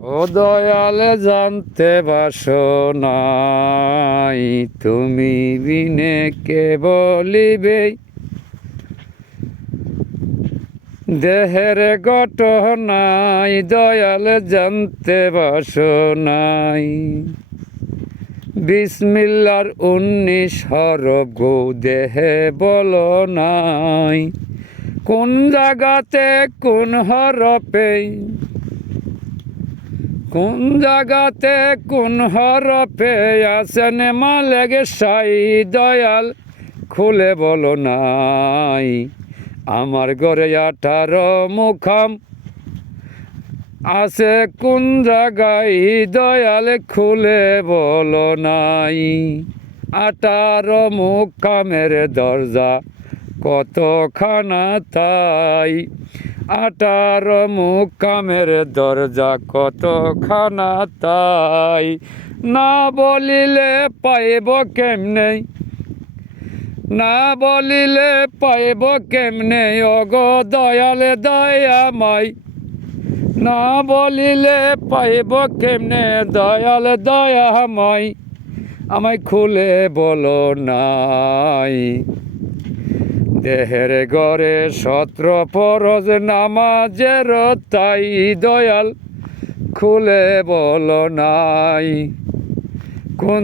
ও দয়াল জানতে বাসনাই তুমি বিনে কে বলিবে দেহের ঘটনাই দয়াল জানতে বাসনাই বিসমিল্লার 19 হরফ গো দেহে বলো নাই কোন জায়গাতে কোন হরফে কোন জায়গাতে কোন হরফে আছেন মালেক সাই দয়াল খুলে বলো নাই আমার ঘরে 18 মুখাম আছে কোন জায়গায় দয়াল খুলে বলো নাই 18 মুকামের দরজা কতখানা তাই 18 মুকামের দরজা কতখানা তাই না বলিলে পাইব কেমনে না বলিলে পাইব কেমনে ওগো দয়াল দয়াময় না বলিলে পাইব কেমনে দয়াল দয়াময় আমায় খুলে বলো নাই দেহের ঘরে 17 ফরজ নামাজের তাই দয়াল খুলে বলো নাই কোন